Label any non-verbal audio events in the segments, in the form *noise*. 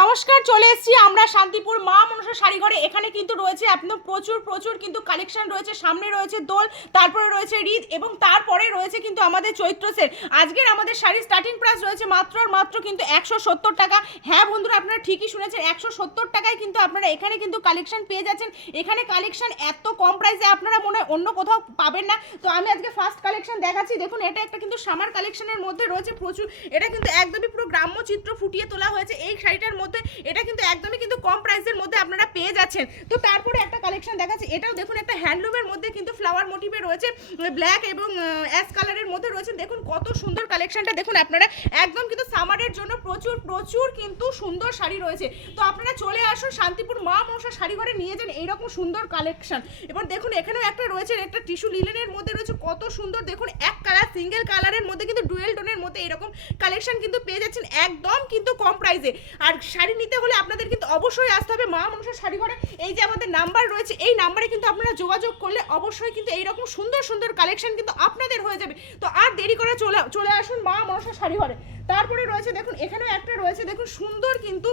নমস্কার, চলে এসেছি আমরা শান্তিপুর মা মনসা শাড়িঘরে। এখানে কিন্তু রয়েছে আপনার প্রচুর প্রচুর কিন্তু কালেকশন রয়েছে। সামনে রয়েছে দোল, তারপরে রয়েছে রিদ এবং তারপরে রয়েছে কিন্তু আমাদের চৈত্র সেল। আজকের আমাদের শাড়ির স্টার্টিং প্রাইস রয়েছে মাত্র মাত্র কিন্তু একশো সত্তর টাকা। হ্যাঁ বন্ধুরা, আপনারা ঠিকই শুনেছেন, একশো সত্তর টাকায় কিন্তু আপনারা এখানে কিন্তু কালেকশন পেয়ে যাচ্ছেন। এখানে কালেকশন এত কম প্রাইসে আপনারা মনে হয় অন্য কোথাও পাবেন না। তো আমি আজকে ফার্স্ট কালেকশন দেখাচ্ছি। দেখুন, এটা একটা কিন্তু সামার কালেকশনের মধ্যে রয়েছে প্রচুর। এটা কিন্তু একদমই পুরো গ্রাম্য চিত্র ফুটিয়ে তোলা হয়েছে। এই শাড়িটার মধ্যে এটা কিন্তু একদমই কিন্তু কম প্রাইসের মধ্যে আপনারা পেয়ে যাচ্ছেন। তো তারপরে কালেকশন দেখাচ্ছি। এটাও দেখুন, একটা হ্যান্ডলুমের মধ্যে কিন্তু ফ্লাওয়ার মোটিভে রয়েছে ব্ল্যাক এবং অ্যাশ কালারের মধ্যে রয়েছে। দেখুন, কত সুন্দর কালেকশনটা দেখুন, আপনারা একদম কিন্তু সামারের জন্য প্রচুর প্রচুর কিন্তু সুন্দর শাড়ি রয়েছে। তো আপনারা চলে আসুন শান্তিপুর মা মনসা শাড়ি ঘরে, নিয়ে যান এইরকম সুন্দর কালেকশন এবার দেখুন, এখানেও একটা রয়েছে, একটা টিস্যু লিলেনের মধ্যে রয়েছে, কত সুন্দর। দেখুন, এক কালার সিঙ্গেল কালারের মধ্যে কিন্তু ডুয়েল টোনের মধ্যে এরকম কালেকশন কিন্তু পেয়ে যাচ্ছেন, একদম কিন্তু কম প্রাইসে আর শাড়ি নিতে হলে আপনাদের কিন্তু অবশ্যই আসতে হবে মা মনসা শাড়ি ঘরে। এই যে আমাদের নাম্বার রয়েছে এই নাম্বারে কিন্তু আপনারা যোগাযোগ করলে অবশ্যই কিন্তু এইরকম সুন্দর সুন্দর কালেকশন কিন্তু আপনাদের হয়ে যাবে। তো আর দেরি করে চলে চলে আসুন মা মনসা শাড়ি ঘরে। তারপরে রয়েছে, দেখুন, এখানেও একটা রয়েছে, দেখুন, সুন্দর কিন্তু,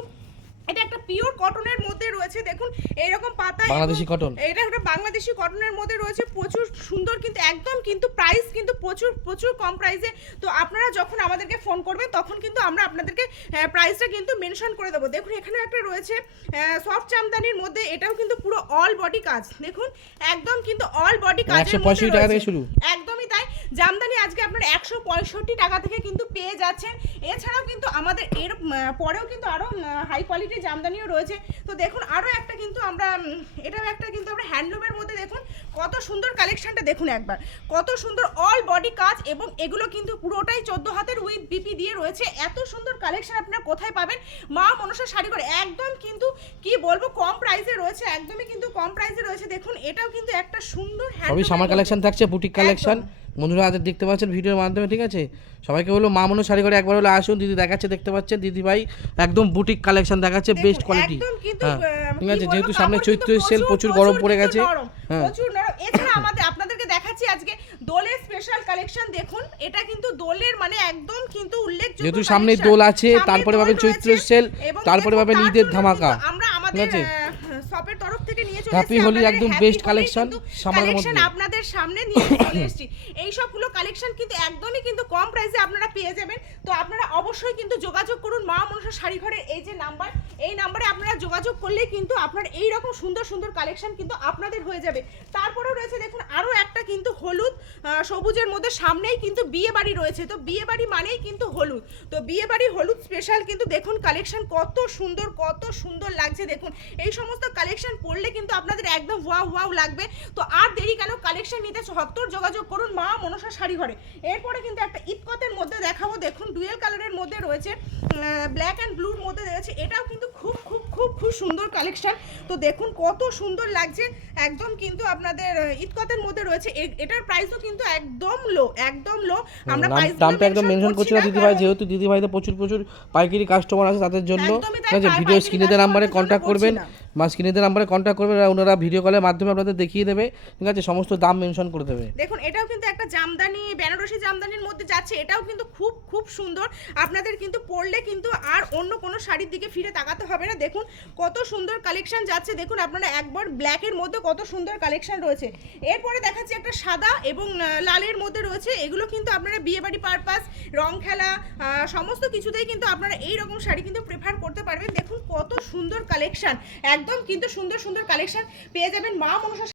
এটা একটা পিওর কটনের রয়েছে। দেখুন এইরকম পাতা বাংলাদেশি কটন এটা একটা বাংলাদেশি কটনের মধ্যে রয়েছে। প্রচুর সুন্দর কিন্তু একদম কিন্তু প্রাইস কিন্তু প্রচুর প্রচুর কম প্রাইসে তো আপনারা যখন আমাদেরকে ফোন করবেন তখন কিন্তু আমরা আপনাদেরকে প্রাইসটা কিন্তু মেনশন করে দেবো। দেখুন এখানে একটা রয়েছে সফট জামদানির মধ্যে। এটাও কিন্তু পুরো অল বডি কাজ। দেখুন একদম কিন্তু অল বডি কাজ একদমই তাই। জামদানি আজকে আপনার একশো পঁয়ষট্টি টাকা থেকে কিন্তু পেয়ে যাচ্ছেন। এছাড়াও কিন্তু আমাদের এর পরেও কিন্তু আরও হাই কোয়ালিটির জামদানিও রয়েছে। তো দেখুন আরও একটা কিন্তু আমরা এটাও একটা কিন্তু আমরা হ্যান্ডলুমের মধ্যে দেখুন কত সুন্দর কালেকশনটা দেখুন একবার। কত সুন্দর অল বডি কাজ এবং এগুলো কিন্তু পুরোটাই চোদ্দ হাতের উইথ বিপি দিয়ে রয়েছে। এত সুন্দর কালেকশন আপনারা কোথায় পাবেন? মা মনসা শাড়ি করে। একদম কিন্তু কি বলব কম প্রাইসে রয়েছে একদমই কিন্তু কম প্রাইসে রয়েছে। দেখুন এটাও কিন্তু একটা সুন্দর handloom সামার কালেকশন থাকছে বুটিক কালেকশন বন্ধুরা আজ দেখতে পাচ্ছেন ভিডিওর মাধ্যমে ঠিক আছে? সবাইকে বলব মা মনো শাড়ি করে একবার হলে আসুন দিদি দেখাচ্ছে দেখতে পাচ্ছেন? দিদি ভাই একদম বুটিক কালেকশন দেখাচ্ছে বেস্ট কোয়ালিটি হ্যাঁ ঠিক আছে যেহেতু সামনে চৈত্র সেল প্রচুর গরম পড়ে গেছে। হ্যাঁ। এছাড়া আমাদের আপনাদেরকে দেখাচ্ছি আজকে দোলের স্পেশাল কালেকশন দেখুন এটা কিন্তু দোলের মানে একদম কিন্তু উল্লেখযোগ্য যেহেতু সামনে দোল আছে, তারপরে পাবেন চৈত্রের সেল, তারপরে পাবেন ঈদের ধামাকা। আমরা আমাদের আছে? শপের তরফ থেকে নিয়ে চলে আপনাদের একদম বেস্ট কালেকশন মধ্যে। আপনাদের সামনে নিয়ে চলে এসেছি *coughs* এই সবগুলো কালেকশন কিন্তু একদমই কিন্তু কম পেয়ে যাবেন। তো আপনারা অবশ্যই কিন্তু যোগাযোগ করুন মা মনসা শাড়ি ঘরের এই যে নাম্বার। এই নাম্বারে আপনারা যোগাযোগ করলেই কিন্তু আপনার এই রকম সুন্দর সুন্দর কালেকশন কিন্তু আপনাদের হয়ে যাবে। তারপরেও রয়েছে দেখুন আরও একটা কিন্তু হলুদ সবুজের মধ্যে সামনেই কিন্তু বিয়ে বাড়ি রয়েছে। তো বিয়ে বাড়ি মানেই কিন্তু হলুদ। তো বিয়ে বাড়ি হলুদ স্পেশাল কিন্তু দেখুন, কালেকশন কত সুন্দর কত সুন্দর লাগছে দেখুন। এই সমস্ত কালেকশন পড়লে কিন্তু আপনাদের একদম ওয়াও ওয়াও লাগবে। তো আর দেরি কেন? কালেকশন নিতে সত্তর যোগাযোগ করুন মা মনসা শাড়ি ঘরে এরপরে কিন্তু একটা ইতকতের মধ্যে দেখাবো। দেখুন ডুয়েল কালারের মধ্যে রয়েছে ব্ল্যাক অ্যান্ড ব্লুর মধ্যে রয়েছে। এটাও কিন্তু খুব খুব খুব খুব সুন্দর কালেকশন তো দেখুন কত সুন্দর লাগছে। একদম কিন্তু আপনাদের ইতকতের মধ্যে রয়েছে। এটার প্রাইসও কিন্তু একদম লো একদম লো আমরা নাম- প্রাইস দামটা একদম মেনশন করছি না দিদি ভাই যেহেতু দিদি ভাইদের প্রচুর প্রচুর পাইকারি কাস্টমার আছে তাদের জন্য। ঠিক আছে ভিডিও customer নাম্বারে কন্ট্যাক্ট করবেন। স্ক্রিনেদের নাম্বারে কন্ট্যাক্ট করবে ওনারা ভিডিও কলের মাধ্যমে আপনাদের দেখিয়ে দেবে, ঠিক আছে? সমস্ত দাম মেনশন করে দেবে। দেখুন, এটাও কিন্তু একটা জামদানি, বেনারসি জামদানির মধ্যে যাচ্ছে, এটাও কিন্তু খুব খুব সুন্দর। আপনাদের কিন্তু পরলে কিন্তু আর অন্য কোনো শাড়ির দিকে ফিরে তাকাতে হবে না। দেখুন, কত সুন্দর কালেকশন যাচ্ছে। দেখুন, আপনারা একবার ব্ল্যাকের মধ্যে কত সুন্দর কালেকশন রয়েছে। এরপরে দেখাচ্ছি একটা সাদা এবং লালের মধ্যে রয়েছে। এগুলো কিন্তু আপনারা বিয়েবাড়ি পারপাস রং খেলা সমস্ত কিছুতেই কিন্তু আপনারা এই রকম শাড়ি কিন্তু প্রেফার করতে পারবেন। দেখুন, কত সুন্দর কালেকশন একদম কিন্তু সুন্দর সুন্দর কালেকশন পেয়ে যাবেন মা মনসা